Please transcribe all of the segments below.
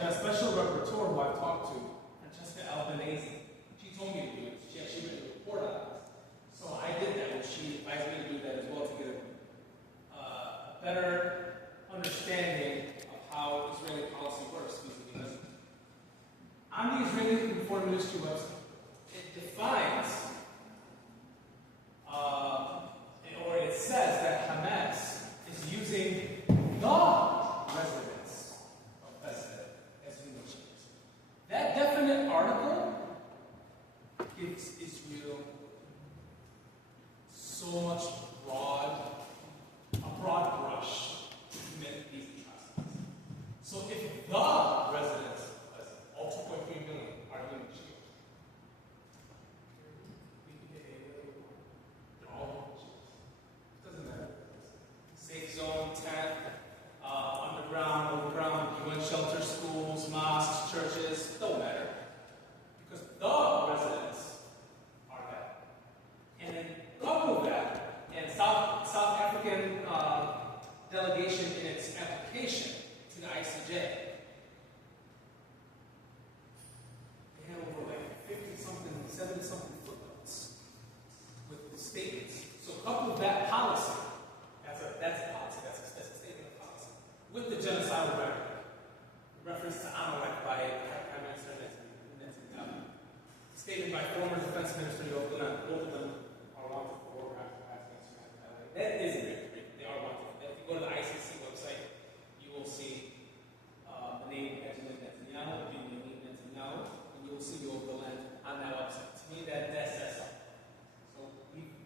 the special rapporteur who I've talked to, Francesca Albanese, she told me to do it. She actually wrote a report on this. So I did that, and she advised me to do that as well to get a better understanding of how Israeli policy works. Because on the Israeli Foreign Ministry website, it defines, or it says that Hamas is using the residents of Palestine as human shields. That definite article gives Israel so much a broad brush to commit these atrocities. So if the residents of Palestine, all 2.3 million, are human shields, we can get anywhere we want. They're all human shields. It doesn't matter. Safe zone, tent, underground, overground, UN shelter, schools, mosques, churches, don't matter. Because the residents are that. And then couple that, and South African delegation in its application to the ICJ, they had over like 50-something, 70-something footnotes with the statements. So couple that policy, that's a policy, that's a statement of policy, with the genocidal rhetoric, reference to Amalek by Prime Minister Netanyahu, stated by former Defense Minister Yoav Gallant. Both of them are wanted for war crimes against humanity. That is great. They are wanted. If you go to the ICC website, you will see the name Benjamin Netanyahu, and you will see Yoav Gallant on that website. To me, that says something. So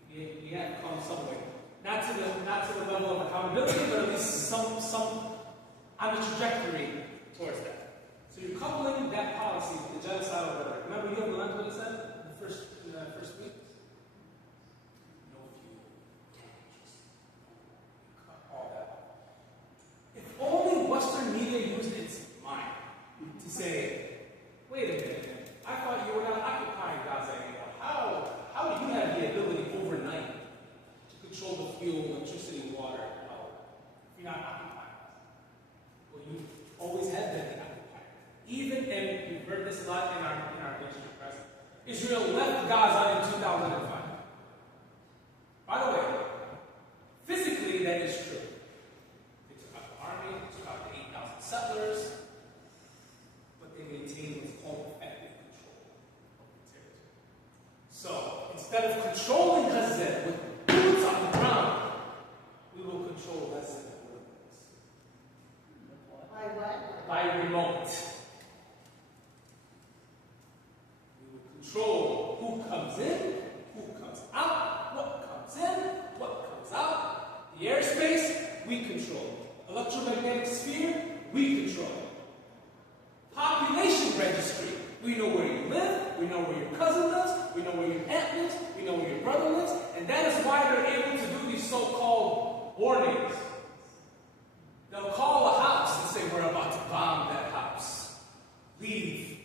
we have come some way. Not to the level of accountability, but at least some on the trajectory towards that. So you're coupling that policy with the genocidal rhetoric. Remember, you have learned what it said in the first week? No fuel, no interest. Cut all that off. If only Western media used its mind to say, wait a minute, I thought you were not occupying Gaza anymore. How do you have the ability overnight to control the fuel, electricity, water, and power if you're not occupying Gaza? Well, you always have been the occupier. Even, and we've heard this a lot in our nation at present, Israel left Gaza in 2005. By the way, physically that is true. They took out the army, they took out the 8,000 settlers, but they maintained what's called effective control of the territory. So, instead of controlling Gaza with boots on the ground, we will control Gaza with remote. By what? By remote. We will control who comes in, who comes out, what comes in, what comes out. The airspace, we control. Electromagnetic sphere, we control. Population registry, we know where you live, we know where your cousin lives, we know where your aunt lives, we know where your brother lives, and that is why they're able to do these so-called warnings. They'll call a house and say, we're about to bomb that house. Leave.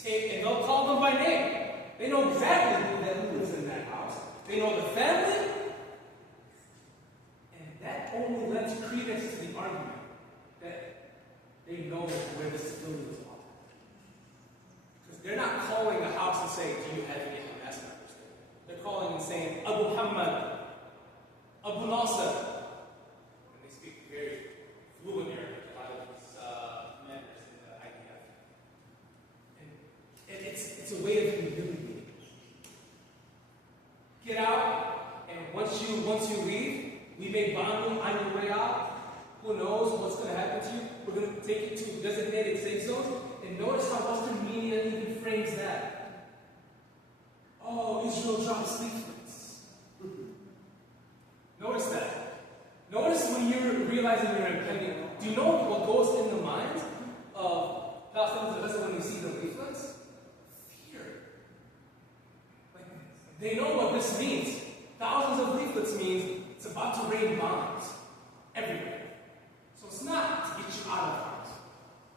Take, and they'll call them by name. They know exactly who lives in that house. They know the family. And that only lends credence to the argument that they know where the civilians are. Because they're not calling a house and saying, do you have any Hamas members there? They're calling and saying, Abu Muhammad, Abu Nasser. And they speak very fluent Arabic, a lot of these members in the IDF. And it's a way of humiliating. Get out, and once you leave, we may bomb you on your way out. Who knows what's going to happen to you? We're going to take you to designated safe zones. And notice how Western media even frames that. Oh, Israel drops leaflets. Notice that. Notice when you're realizing you're impending. Do you know what goes in the minds of Palestinians when they see the leaflets? Fear. Like, they know what this means. Thousands of leaflets means it's about to rain bombs everywhere. So it's not to get you out of harm's way.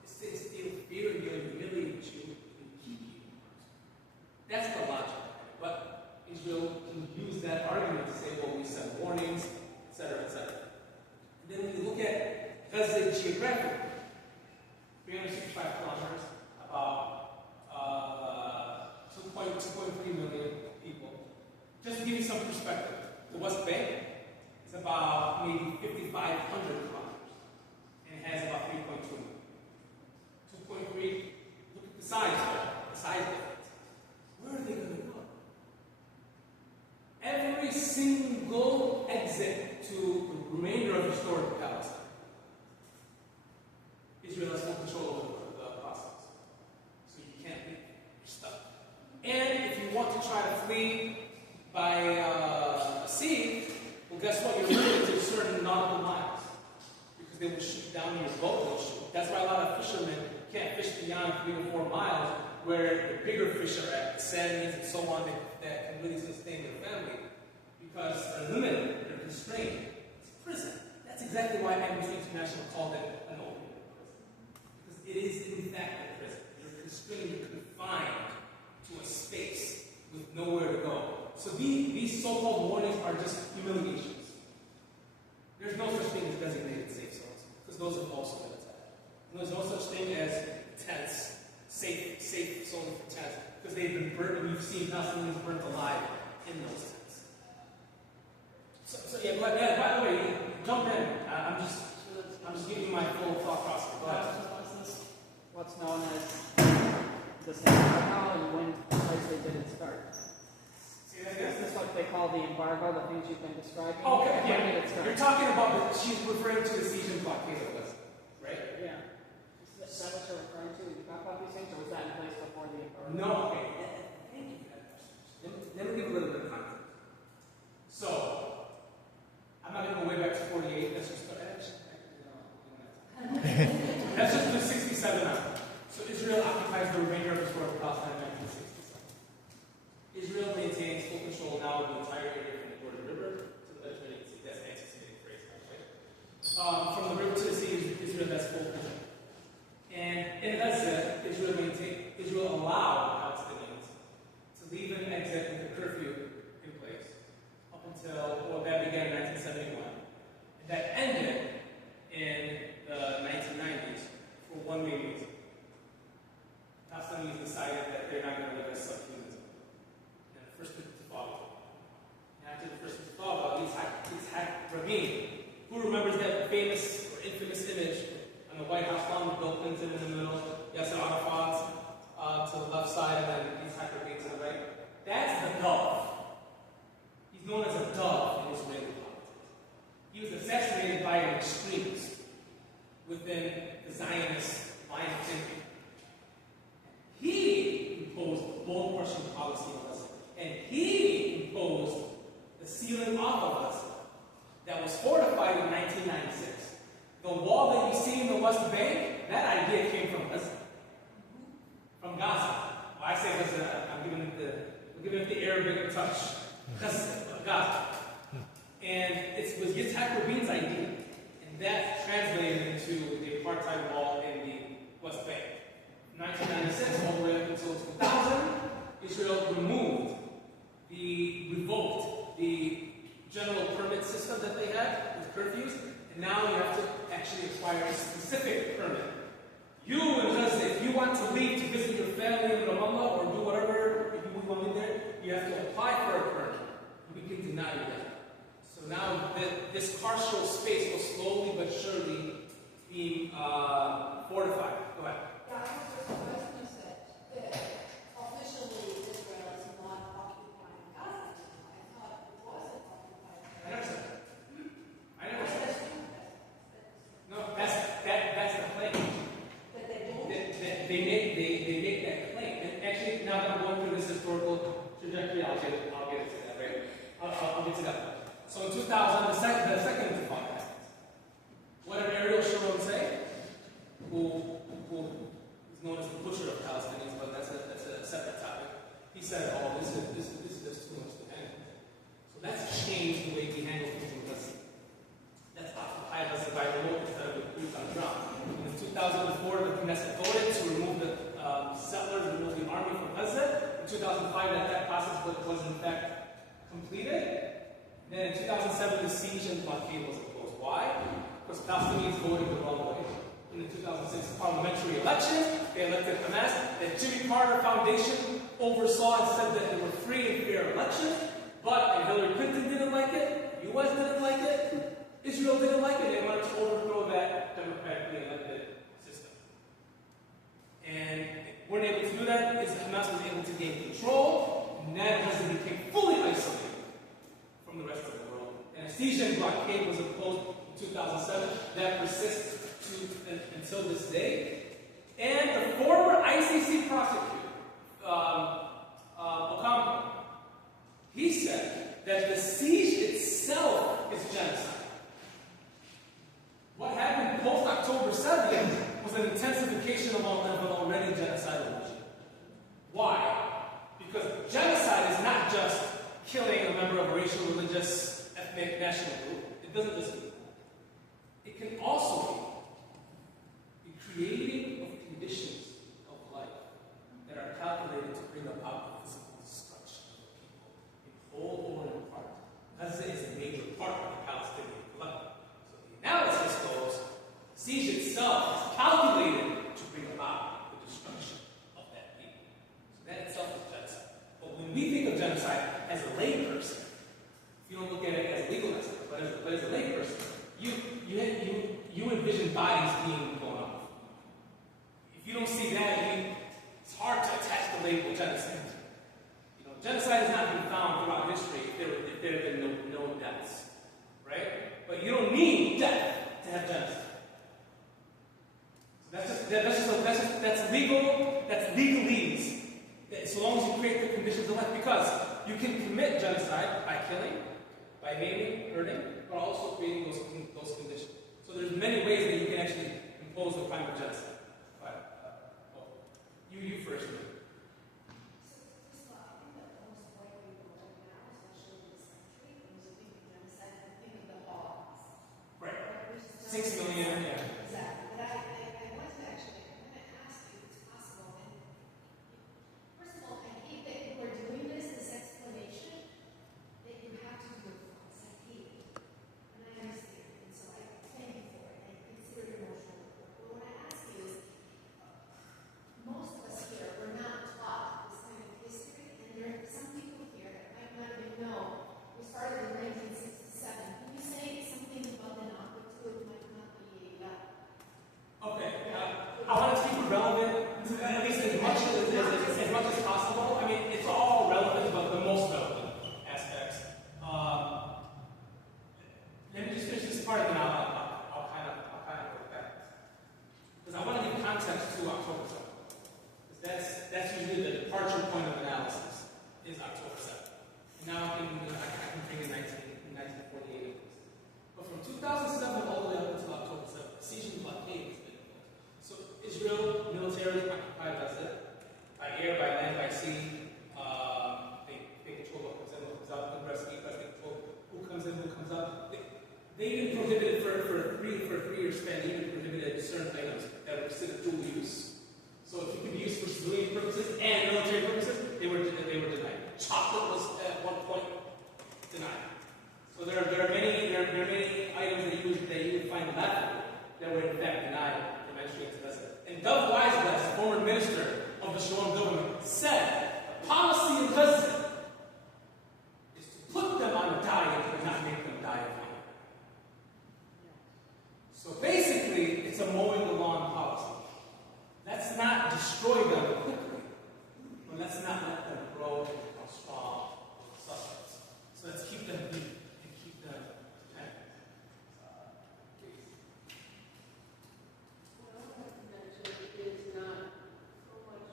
It's to instill fear and humiliate you and keep you in harm's way. That's the logic. But Israel can use that argument to say, well, we send warnings, etc., etc. And then when you look at Gaza geographically, 360 65 kilometers, about 2.3 million people. Just to give you some perspective, the West Bank is about maybe 5,500 kilometers, and it has about 3.2 million. 2.3, look at the size difference. Where are they going to go? Every single exit to the remainder of historic Palestine, Israel has full control over the process. So you can't leave. You're stuck. And if you want to try to flee by sea, well, guess what? You're limited to certain nautical miles. Because they will shoot down your boat, they'll shoot. That's why a lot of fishermen can't fish beyond 3 to 4 miles, where the bigger fish are at, the salmons and so on, that can really sustain their family. Because they're limited, they're constrained. It's prison. That's exactly why Amnesty International called it an open prison. Because it is, in fact, a prison. You're constrained, you're confined to a space with nowhere to go. So these so-called warnings are just humiliations. There's no such thing as designated safe zones, because those have also been attacked. And there's no such thing as tents, safe zones for tents, because they've been burnt, and we've seen Palestinians burnt alive in those tents. So yeah, but by the way, jump in. I'm just giving you my full thought process. Go ahead. What's known as the embargo, and when precisely did it start? See that again? Is this what they call the embargo, the things you've been describing? Okay, When did it yeah. start? You're talking about she's referring to the siege and blockade of Gaza, right? Yeah. Is that what you're referring to? Did you talk about these things, or was that in place before the embargo? No, okay. Thank you for that question. Let me give a little bit of context. So, I'm not going to go way back to 48. Let's just let's just do 67 now. So Israel occupies the remainder of historic Palestine in 1967. Israel maintains full control now of the entire area from the Jordan River to the Mediterranean Sea. That's an anti-Semitic phrase, right? From the river to the sea, Israel has full control. And in Gaza, Israel allowed Palestinians to leave and exit with a curfew in place up until, well, that began in 1971. And that ended in the 1990s for one main reason. Palestinians decided that they're not going to live as subhumans. And the first intifada. And after the first intifada, Yitzhak Rabin, who remembers that famous or infamous image on the White House lawn with Bill Clinton in the middle, Yasser Arafat to the left side, and then Yitzhak Rabin to the right? That's the dove. He's known as a dove in Israeli politics. He was assassinated by an extremist within the Zionist line of thinking. He imposed a bone-crushing policy on us, and he imposed the sealing off of us that was fortified in 1996. The wall that you see in the West Bank, that idea came from us, from Gaza. Well, I say Gaza, I'm giving it the Arabic touch. Gaza. And it was Yitzhak Rabin's idea, and that translated into the apartheid wall in the West Bank. 1996, all the way up until 2000, Israel revoked the general permit system that they had with curfews, and now you have to actually acquire a specific permit. You in Gaza, if you want to leave to visit your family in Ramallah or do whatever you want in there, you have to apply for a permit. We can deny you that. So now this carceral space will slowly but surely be fortified. Go ahead. Yeah, I was just going to say that officially Israel is not occupying Gaza. I thought it wasn't occupied. I never said that. I never said That's that. true. No, that's the claim. But they don't. They make that claim. And actually, now that I'm going through this historical trajectory, I'll get into that, right? I'll get to that. So in 2000, the second intifada happens. What did Ariel Sharon say? Who is known as the butcher of Palestinians, but that's a separate topic. He said, "Oh, this is just too much to handle." So let's change the way we handle things in Gaza. Let's occupy Gaza by remote instead of with boots on the ground. In 2004, the Knesset voted to remove the settlers, remove the army from Gaza. In 2005, that process was in fact completed. Then in 2007, the siege and blockade was imposed. Why? Because Palestinians voted the wrong way. in the 2006 parliamentary elections. They elected Hamas. The Jimmy Carter Foundation oversaw and said that they were free and fair elections. But Hillary Clinton didn't like it. The U.S. didn't like it. Israel didn't like it. They wanted to overthrow that democratically elected system. And they weren't able to do that because Hamas was able to gain control. And that Gaza became fully isolated from the rest of the world. And a siege and blockade was imposed in 2007 that persists until this day. And the former ICC prosecutor, Ocampo, he said that the siege itself is genocide. What happened post-October 7th was an intensification of an already genocidal regime. Why? Because genocide is not just killing a member of a racial, religious, ethnic, national group. It doesn't just mean that. It can also be the creating of conditions of life that are calculated to bring about the physical destruction of people, in whole or in part. Gaza is a major part of the Palestinian collective. So the analysis goes, the siege itself is calculated to bring about the destruction of that people. So that itself is genocide. But when we think of genocide as a layperson, if you don't look at it as a legal expert, but as a layperson, you envision bodies being blown up. If you don't see that, it's hard to attach the label genocide. Genocide has not been found throughout history if there have been no deaths, right? But you don't need death to have genocide. So that's legal. That's legalese. So long as you create the conditions of life, because you can commit genocide by killing, by maiming, hurting, but also creating those conditions. So there's many ways that you can actually impose the crime of genocide. You first. Right. 6 million, yeah. Exactly. But I want to actually, I'm going to ask you if it's possible. And first of all, I hate that you are doing this explanation that you have to do it for us. I hate it. And I understand. And so I thank you for it. I consider it emotional. But what I ask you is, most of us here were not taught this kind of history, and there are some people here that might not even know. We started in 1967. Can you say something about the number two? It might not be Okay. I want to keep it relevant, at least as much as possible. I mean, it's all relevant, but the most relevant aspects. Let me just finish this part, and then I'll kind of go back. Because I want to give context to October 7th. That's usually the departure point of analysis, is October 7th. And now I can bring in 1948. But from 2007 all the way up until October 7th, the siege and blockade has been imposed. So Israel militarily occupied Gaza by air, by land, by sea. They control what comes in, what comes out, ingress, egress. They control who comes in, who comes out. They even prohibited for a 3-year span. They even prohibited certain items that were considered dual use. So if you could be used for civilian purposes and military purposes, they were denied. Chocolate was at one point denied. So there are many items that you would find laughable that were in fact denied from entry into Gaza. And Dov Weisblatt, former minister of the Sharon government, said the policy of Gaza is to put them on a diet but not make them die of hunger. So basically, it's a mowing the lawn policy. Let's not destroy them quickly, but let's not let them grow and become strong suspects. So let's keep them weak and keep them dependent. What I would like to mention is not so much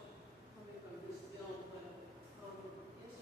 coming from this film, but from history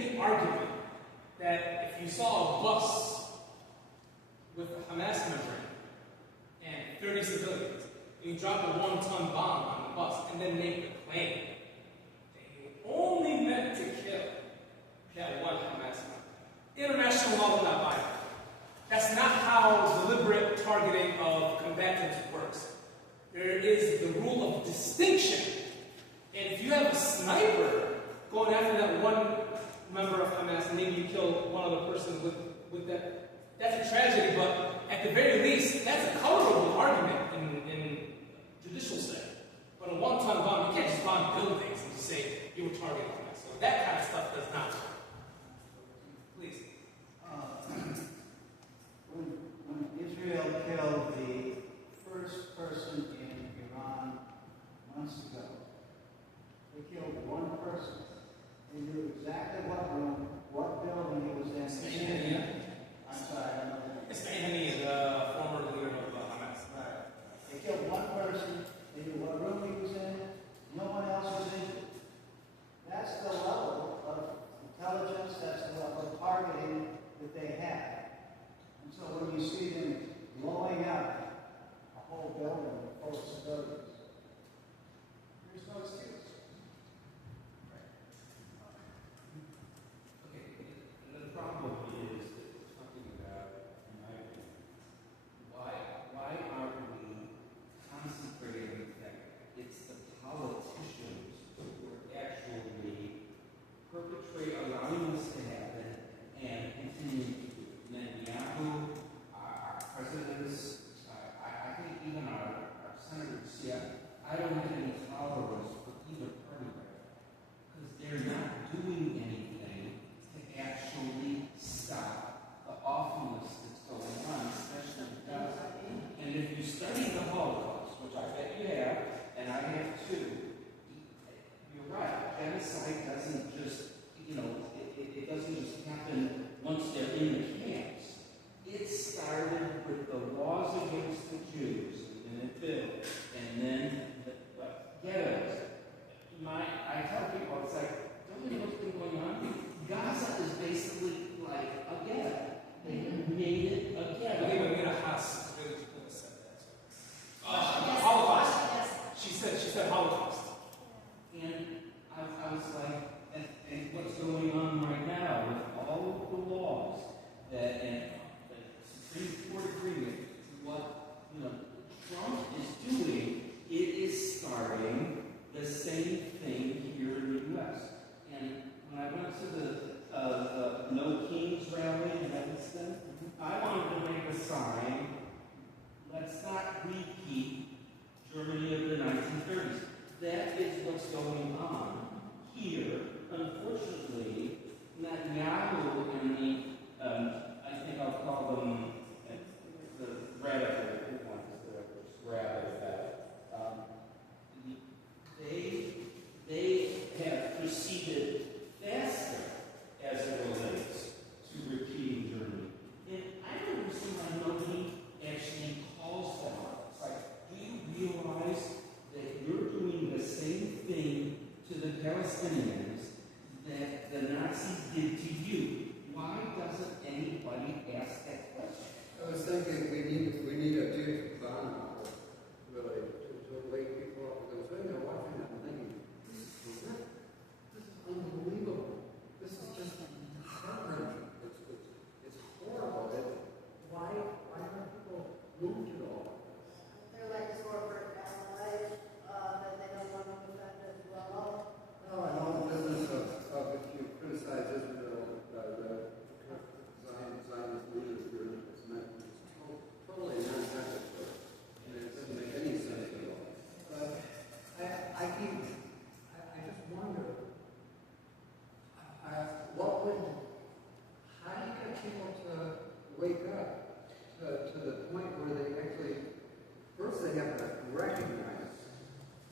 make the argument that if you saw a bus with a Hamas member and 30 civilians, and you drop a 1-ton bomb on the bus and then make the claim that you only meant to kill that one Hamas member, international law will not buy that. That's not how deliberate targeting of combatants works. There is the rule of distinction. And if you have a sniper going after that one member of Hamas, and maybe you kill one other person with that, that's a tragedy, but at the very least, that's a colorable argument in judicial setting. But a 1-ton bomb, you can't just bomb buildings and just say you were targeting Hamas. So that kind of stuff does not work. Please. When Israel killed the first person in Iran months ago, they killed one person. They knew exactly what room, what building he was in. I'm sorry, I don't know. Ismaili is a former leader of Hamas. Right. They killed one person. They knew what room he was in. No one else was injured. That's the level of intelligence. That's the level of targeting that they have. And so when you see them blowing up a whole building full of civilians, there's no excuse. Okay, and the problem is that we're talking about, in my opinion, why aren't we concentrating on the fact it's the politicians who are actually allowing this to happen and continuing to do it. Netanyahu, our presidents, I think even our senators, I don't have any tolerance for either party right now, because they're not doing anything to actually stop the awfulness that's going on, especially in Gaza. And if you study the Holocaust, which I bet you have, and I have too, you're right. Genocide doesn't just, it doesn't just happen once they're in the camps. It started with the laws against the Jews in the bill, and then the ghettos. I tell people, it's like, don't you know what's been going on? Gaza is basically like a ghetto. They made it a I ghetto. believe Amina Haas really said that. Holocaust. She said Holocaust. And I was like, and what's going on right now with all of the laws that, and the Supreme Court agreement, what Trump is doing, it is starting the same thing here in the U.S. And when I went to the No Kings rally in Evanston, I wanted to make a sign, let's not repeat Germany of the 1930s. That is what's going on here. Unfortunately, Netanyahu and the, I think I'll call them the radical ones, the radical they have proceeded faster as it relates to repeating Germany. And I don't understand why nobody actually calls them out. It's like, do you realize that you're doing the same thing to the Palestinians that the Nazis did to you? Why doesn't anybody ask that question? I was thinking we need a Jewish bond, really, to wake people up. Because when they're watching that, I'm thinking, this is unbelievable. This is just heart-wrenching. It's horrible. Why aren't people moved at all? They're like corporate allies that they don't want to offend as well. No, I know the business of if you criticize Israel, the Zionist leaders here, it's totally nonsensical, and it doesn't make any sense at all. But I just wonder, how do you get people to wake up to the point where they actually, first they have to recognize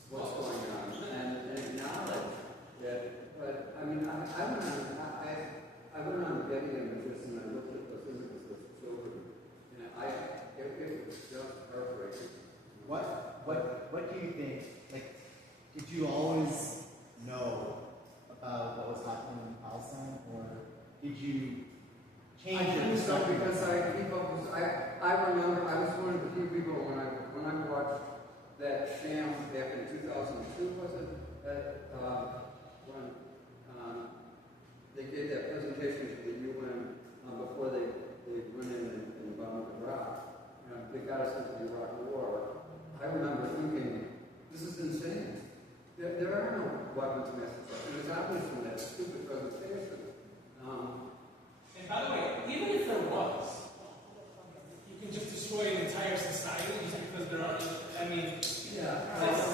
what's going on and acknowledge that. But I mean, I went on Getty Images and I looked at those images of children, and it was just heartbreaking. What do you think? Like, did you always know about what was happening in Palestine, or did you I change your think so perspective? because I keep up with, I remember, I was one of the few people when I watched that sham back in 2002, was it? When they gave that presentation to the UN before they went in and bombed Iraq. They got us into the Iraq War. I remember thinking, this is insane. There are no weapons of mass destruction. It's obvious from that stupid presentation. And by the way, even if there was, you can just destroy an entire society just because there are. I mean,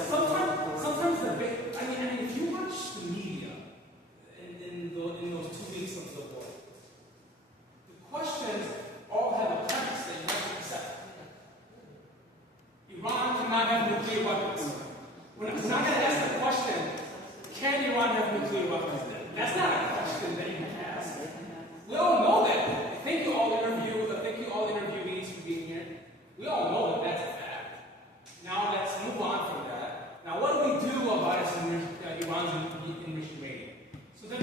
sometimes the big. I mean, if you watch the media in those 2 weeks of the war, the questions all have a premise that you have to accept. Iran cannot have nuclear weapons. We're not going to ask the question, can Iran have nuclear weapons? That's not a question that you can ask. We all know that. Thank you all interviewees for being here. We all know that that's a fact. Now let's move on from that. Now what do we do about Iran's enriched uranium? So then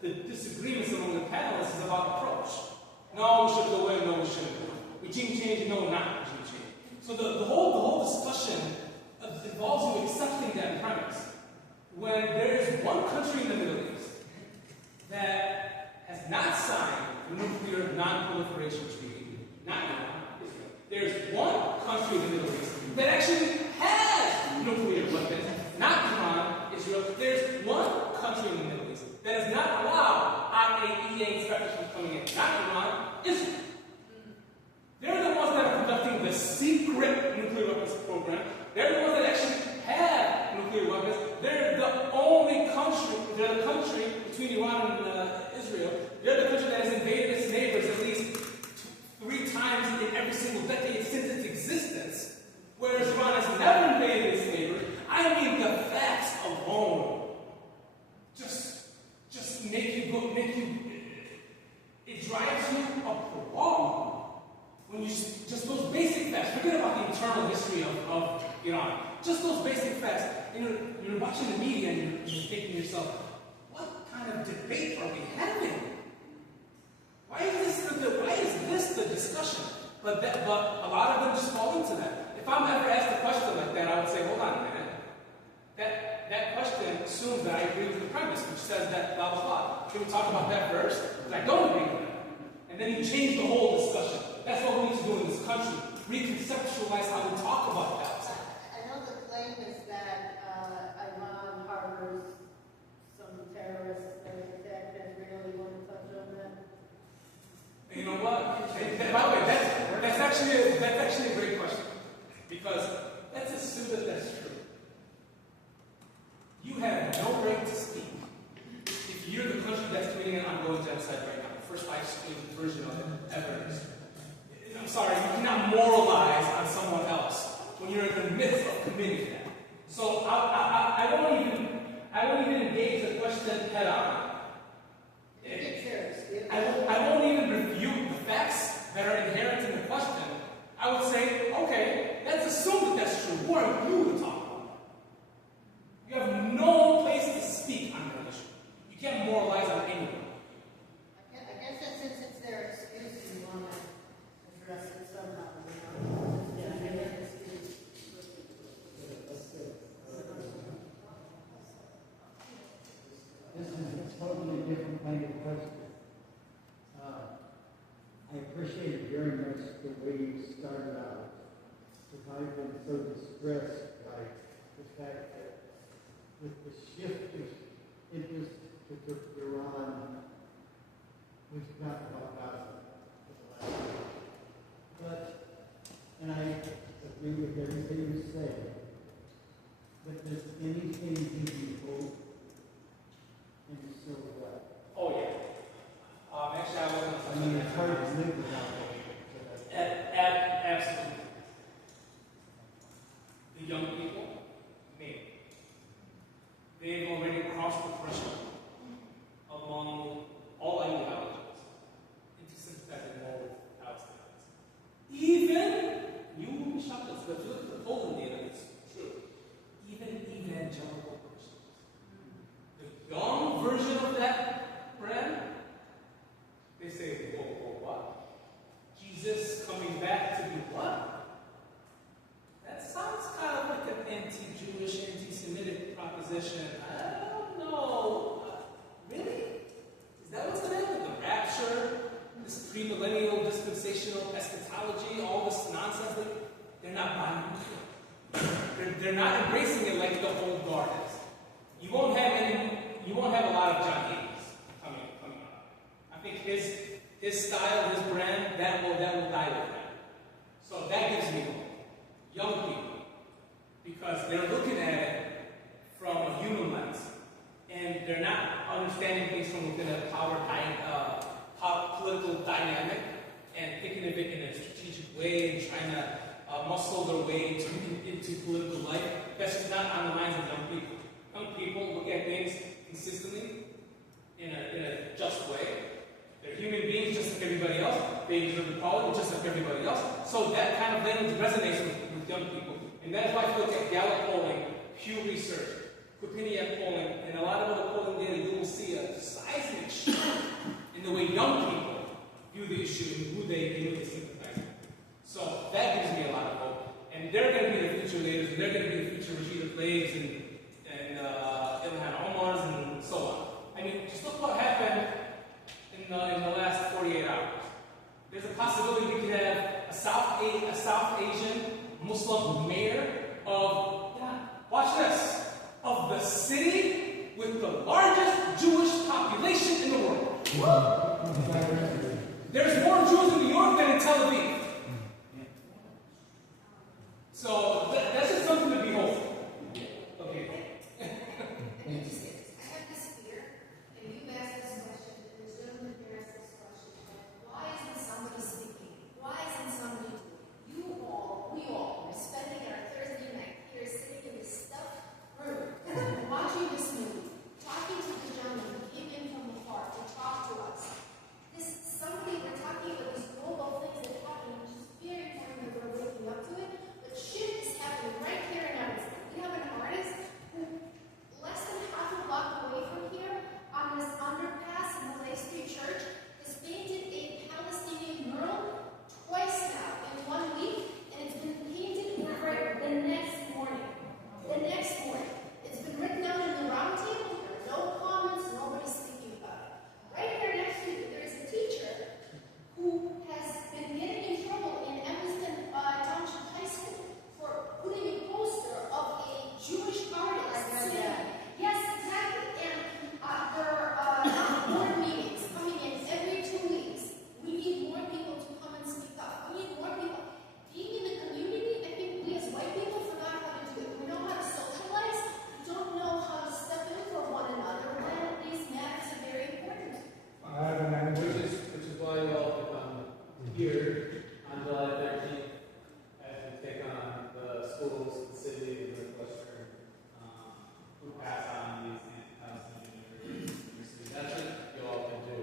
the disagreements among the panelists is about approach. No, we should go in, no, we shouldn't. Regime change, no, not regime change. So the whole discussion involves you accepting that premise. When there is one country in the Middle East that has not signed the nuclear non-proliferation treaty, not Iran, Israel. There's one country in the Middle East that actually has nuclear weapons, not Iran, Israel. There's one country in the Middle East that does not allow IAEA inspectors from coming in, not Iran, Israel. They're the ones that are conducting the secret nuclear weapons program. They're the ones that actually have nuclear weapons. They're the only country, they're the country between Iran and Israel. They're the country that has invaded its neighbors at least 3 times in every single decade since its existence. Whereas Iran has never invaded its neighbors. I mean, the facts alone just make you, it drives you up the wall. When you, just those basic facts, forget about the internal history of Iran. Just those basic facts. You're watching the media and you're thinking to yourself, what kind of debate are we having? Why is this the discussion? But a lot of them just fall into that. If I'm ever asked a question like that, I would say, hold on a minute. That question assumes that I agree with the premise, which says that blah, blah, blah. Can we talk about that first? Because I don't agree with that. And then you change the whole discussion. That's what we need to do in this country. Reconceptualize how we talk about that. I know the claim is that Iran harbors some terrorists that attacked Israel. You want to touch on that? You know what? And by the way, that's actually a great question. Because let's assume that that's true. You have no right to speak if you're the country that's committing an ongoing genocide right now. The first live-stream version of it ever. I'm sorry, you cannot moralize on someone else when you're in the midst of committing that. So I won't even engage the question head on. I won't even refute the facts that are inherent in the question. I would say, okay, let's assume that that's true. Who are you to talk about? You have no place to speak on that issue. You can't moralize on anyone. I guess that since it's their excuse, you want to address it somehow. This is a totally different kind of question. I appreciate very much the way you started out, because I've been so distressed by the fact that with the shift of interest to Iran, we've forgotten about Gaza. But, and I agree with everything you say, but does anything give you hope? And so what? Oh, yeah. Actually, I wasn't. I mean, it's hard to live without hope. Absolutely. The young people, they've already crossed the threshold among all ideologies into sympathetic moral outsiders. Even, you will be shocked, but if you look at the polling data, it's true. Even evangelical Christians. The young version of that brand position. I don't know. Really? Is that what's going to happen? The rapture, this premillennial dispensational eschatology, all this nonsense, they're not buying it. They're not embracing it like the old guard is. You won't have a lot of John Hayes coming up. I think his style, his brand, that will die with that. So that gives me hope. Young people, because they're looking at it from a human lens, and they're not understanding things from within a political dynamic and thinking of it in a strategic way and trying to muscle their way into political life. That's just not on the minds of young people. Young people look at things consistently in a just way. They're human beings just like everybody else. They deserve equality just like everybody else. So that kind of language resonates with young people. And that's why if you look at Gallup polling, Pew Research, Quinnipiac polling, and a lot of other polling data, you will see a seismic shift in the way young people view the issue and who they sympathize with. So that gives me a lot of hope. And they're going to be the future leaders, and they're going to be the future Rashida Tlaibs and Ilhan Omars and so on. I mean, just look what happened in the last 48 hours. There's a possibility we could have a South Asian Muslim mayor of, watch this, of the city with the largest Jewish population in the world. There's more Jews in New York than in Tel Aviv. So that's just something to behold. Okay. I have this fear, and you've asked this question, and there's gentlemen here asked this question, why isn't somebody speaking? Why isn't somebody doing it? We all, are spending our Thursday night here sitting in this stuffed room, watching this movie, talking to the gentleman who came in from the park to talk to us. We're talking about these global things that happen, which is very important that we're waking up to it, but shit is happening right here in Evanston. We have an artist who, less than half a block away from here, on this underpass in the Lake Street Church, has painted a Palestinian mural twice now in 1 week, and it's been painted the next morning. The next morning. It's been written down in the round table. There are no comments, nobody's speaking about it. Right here next to you, there is a teacher who has been getting in trouble in Evanston Township High School for putting a poster of a Jewish artist. Yes, exactly. And there are board meetings coming in every 2 weeks. We need more people to come and speak up. We need more people. Being in the community, I think we as white people forgot how to do it. We know how to socialize. We don't know how to step in for one another when these matters are very important. Which is why you all have come here on July 13th as we take on the schools, the city, and Northwestern, who pass on these anti-Palestinian universities. That's what you all can do,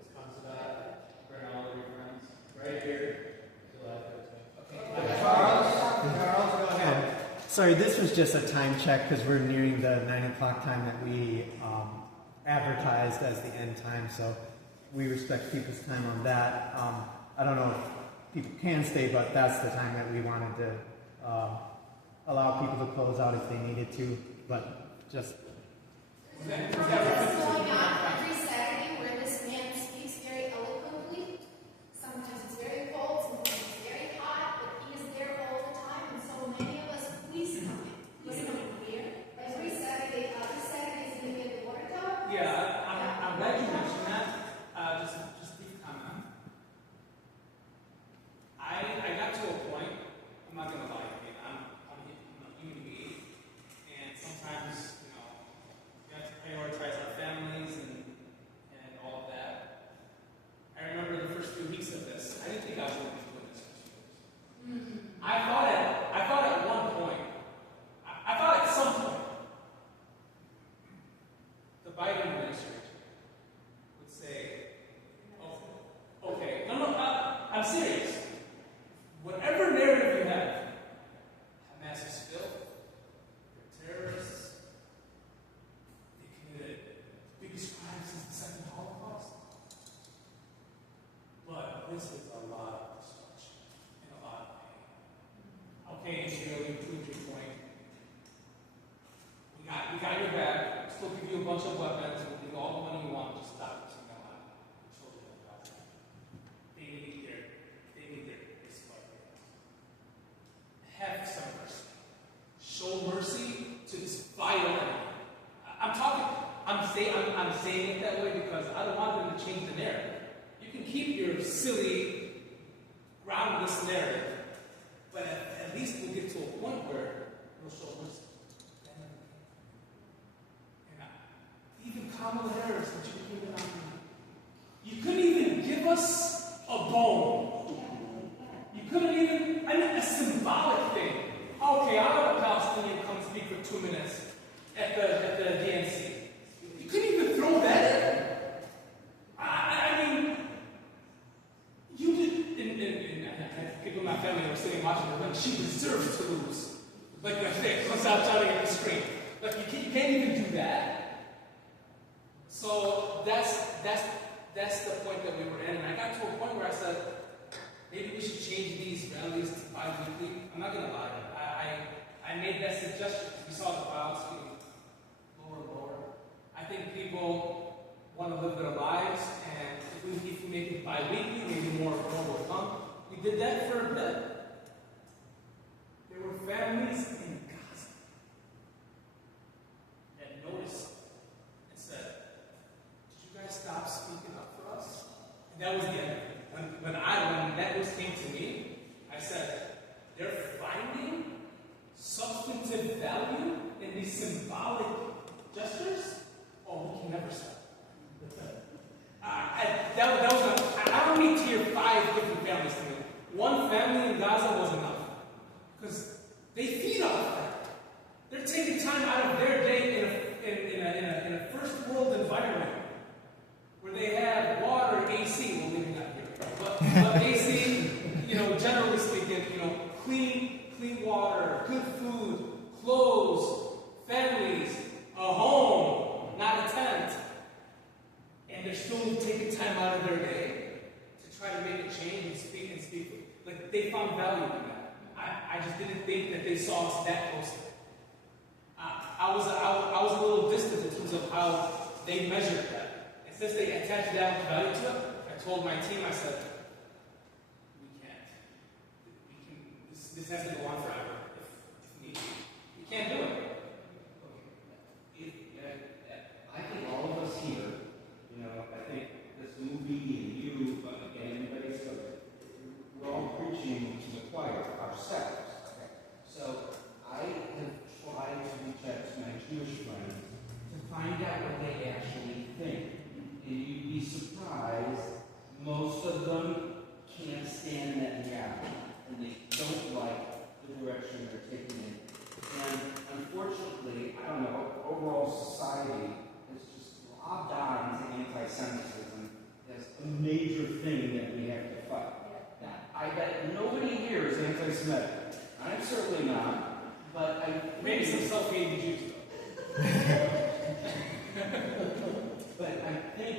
is come to that, bring all of your friends, right here, July 13th. Charles, go ahead. Sorry, this was just a time check because we're nearing the 9 o'clock time that we advertised as the end time, so we respect people's time on that. I don't know if people can stay, but that's the time that we wanted to allow people to close out if they needed to, but just... There's programs going on every Saturday where this man speaks very eloquently. Sometimes it's very cold, sometimes it's very hot, but he is there all the time, and so many of us, please come in. Please come in here. Every Saturday, this Saturday is going to be at the water tower. Yeah, I'm glad you mentioned that. Just brief comment. I got to a point, I'm not going to lie to you, I'm a human being, and sometimes, you have to prioritize our family bunch of weapons, we'll give you all the money you want, just stop using them on children in Gaza. They need their survival. Have some mercy. Show mercy to this vile enemy. I'm saying it that way because I don't want them to change the narrative. You can keep your silly, groundless narrative, but at least we'll get to a point where we'll show mercy. Even Kamala Harris, which you couldn't you couldn't even give us a bone. You couldn't even, a symbolic thing. Okay, I'll have a Palestinian come speak for 2 minutes at the DNC. You couldn't even throw that in. I mean, you did, and people in my family were sitting watching her, like, she deserves to lose. Like, they comes out shouting at the screen. Like, you can't even do that. So that's the point that we were in. And I got to a point where I said, maybe we should change these rallies to bi-weekly. I'm not going to lie. I made that suggestion. We saw the clouds getting lower and lower. I think people want to live their lives, and if we make it bi-weekly, maybe more will come. We did that for a bit. There were families in Gaza that noticed and said, did you guys stop speaking up for us? And that was the end of it. When that news came to me, I said, they're finding substantive value in these symbolic gestures? Oh, we can never stop. I don't need to hear 5 different families to me. One family in Gaza was enough. Because they feed off that. They're taking time out of their day in a first world environment where they have water, AC, well maybe not here, but AC, generally speaking, clean water, good food, clothes, families, a home, not a tent. And they're still taking time out of their day to try to make a change and speak. Like, they found value in that. I just didn't think that they saw us that closely. I was a little distant in terms of how they measured that. And since they attached that much value to it, I told my team, I said, we can't. This has to go on forever if need be. We can't do it. I think all of us here, I think this movie and you, and everybody else, we're all preaching to the choir ourselves. Okay? So I have tried to reach out to my Jewish friends to find out what they actually think. And you'd be surprised, most of them can't stand that reality, and they don't like the direction they're taking it. And unfortunately, I don't know, overall society has just lobbed on to anti-Semitism as a major thing that we have to fight. Now, I bet nobody here is anti-Semitic. I'm certainly not, but maybe some self-hating Jews, though. But I think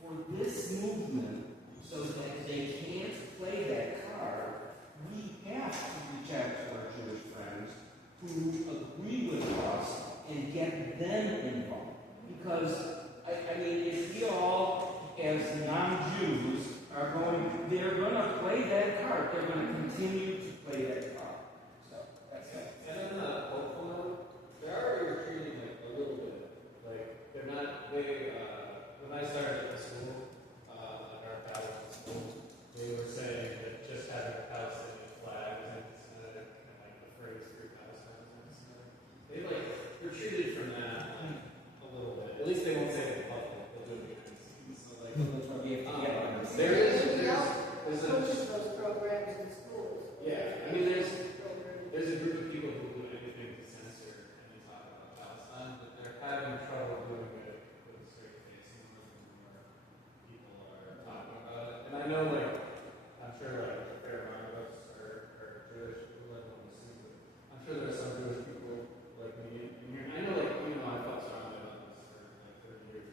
for this movement, so that they can't play that card, we have to reach out to our Jewish friends who agree with us and get them involved. Because, if we all, as non-Jews, they're going to play that card. They're going to continue to play that card. So, that's it. And on a hopeful note, they're already retreating a little bit. Like, they're not, when I started at the school, our Palestine school, they were saying that just having a Palestinian flag was anti-Semitic, and the phrase "Free Palestine" was anti-Semitic. They retreated from that a little bit. At least they won't say it in public. They'll do it behind the scenes. So those programs in schools. yeah, there's a group of people who will do anything to censor any talk about Palestine, but they're having trouble doing it with a straight face where people are talking about it. And I know, I'm sure, a fair amount of us are Jewish, people like on the scene, but I'm sure there are some Jewish people like me in here. I know, I felt surrounded on this for 30 years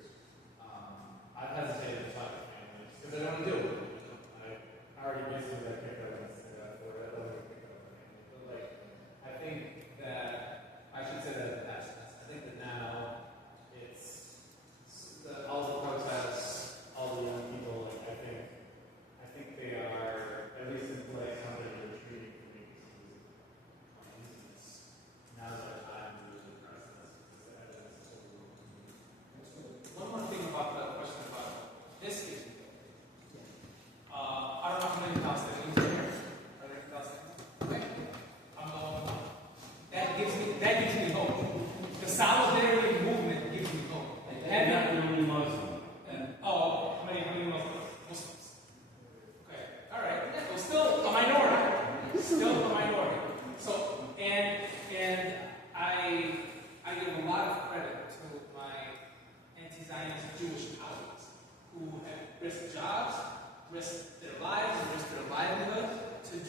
risk their lives and risk their livelihood to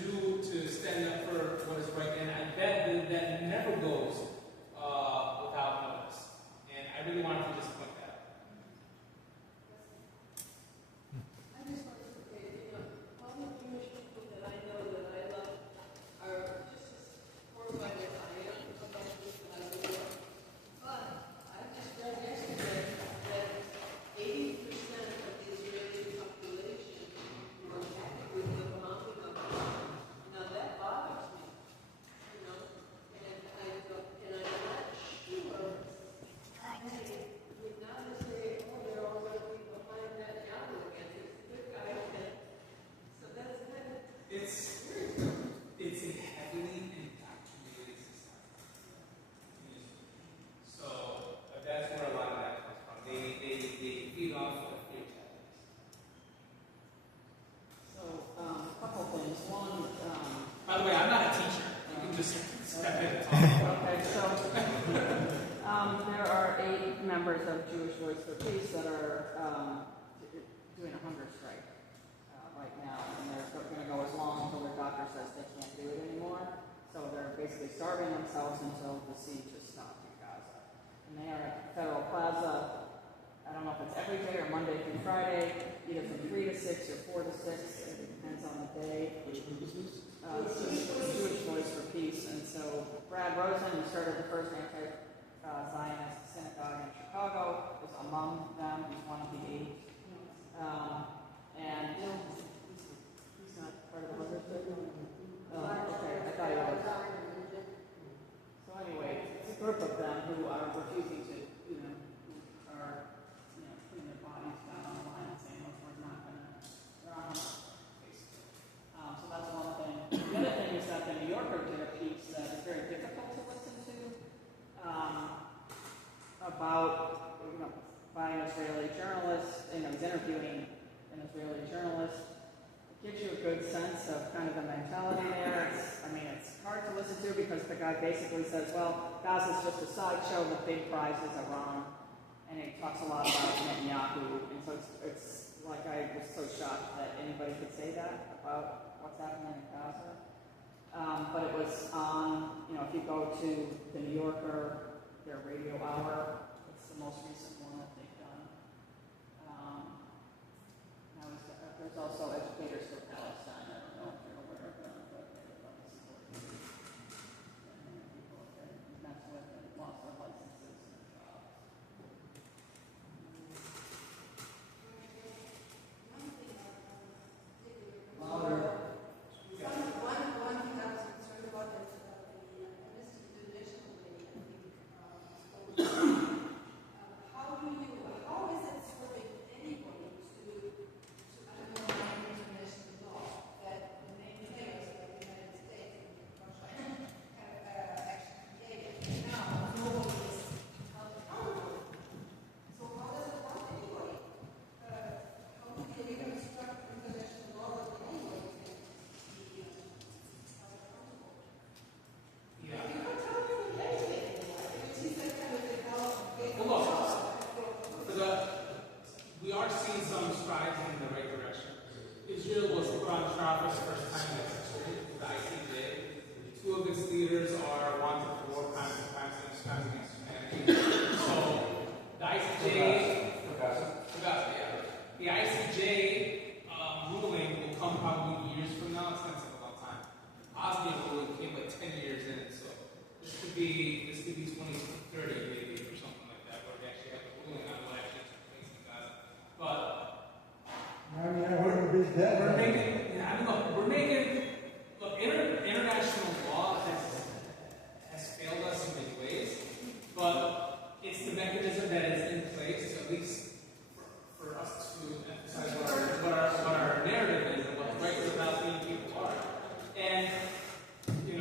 stand up for what is right. And I bet that never goes without notice. And I really wanted to just point that out. I just wanted to say, all the Jewish people that I know that I love are just as horrified as I am about this war. But I just read yesterday that 80% of the Israeli population were happy with the bombing of Gaza. Now that bothers me, and I'm not sure. Not to say, oh, they're all going to be behind that now again. It's a good guy again. So that's kind of It's a heavily indoctrinated society. So that's where a lot of that comes from. They feed off of fear tactics. So, a couple of things. One, By the way, I'm not a teacher. You can just step in and talk. okay, so there are 8 members of Jewish Voice for Peace that are doing a hunger strike right now, and they're going to go as long until their doctor says they can't do it anymore. So they're basically starving themselves until the siege is stopped in Gaza. And they are at Federal Plaza. I don't know if it's every day or Monday through Friday, either from 3 to 6 or 4 to 6. It depends on the day. Jewish Voice for Peace. And so Brad Rosen, who started the first anti-Zionist synagogue in Chicago, is among them. He's one of the 8. And he's not part of the hunger strike? Oh, okay, I thought he was. So anyway, it's a group of them who are refusing to, are putting their bodies down on the line and saying, look, we're not going to, they're on basically. So that's one thing. The other thing is that the New Yorker did a piece that is very difficult to listen to about, by an Israeli journalist, he's interviewing an Israeli journalist. It gives you a good sense of kind of the mentality there. It's hard to listen to because the guy basically says, well, Gaza's just a sideshow, the big prize is Iran. And he talks a lot about Netanyahu, and so it's like I was so shocked that anybody could say that about what's happening in Gaza. But it was on, if you go to the New Yorker, their radio hour, it's the most recent one that they've done. There's also Educators for Palestine. I don't know if you're aware of them, but they're about to support people that they mess with and lost their licenses and jobs. One thing I was concerned about is the Amnesty International lady, I think, how is it serving anybody to undermine international law that the main players like the United States and Russia have actually created? Now, nobody is held accountable. So how does it help anybody? How do you reconstruct international law that anybody can be held accountable? Yeah. You can't tell me anything anymore. It seems like kind of a We are seeing some strides in the right direction. Israel was put on trial for the first time in its history with the ICJ. 2 of its leaders are wanted for war crimes and crimes against humanity. So the ICJ, the ICJ ruling will come probably years from now. It's going to take a long time. Oslo ruling came 10 years in, so this could be 2030 maybe or something like that, where we actually have a ruling on what actually took place in Gaza. But international law has failed us in many ways, but it's the mechanism that is in place, at least for us to emphasize what our narrative is and what the rights of Palestinian people are. And, you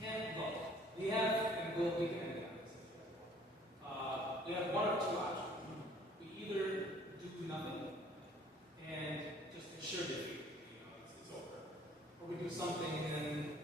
can't look. We have, and we can end it on this. We have 1 or 2 options. We either do nothing and just assure defeat, it's over. Or we do something and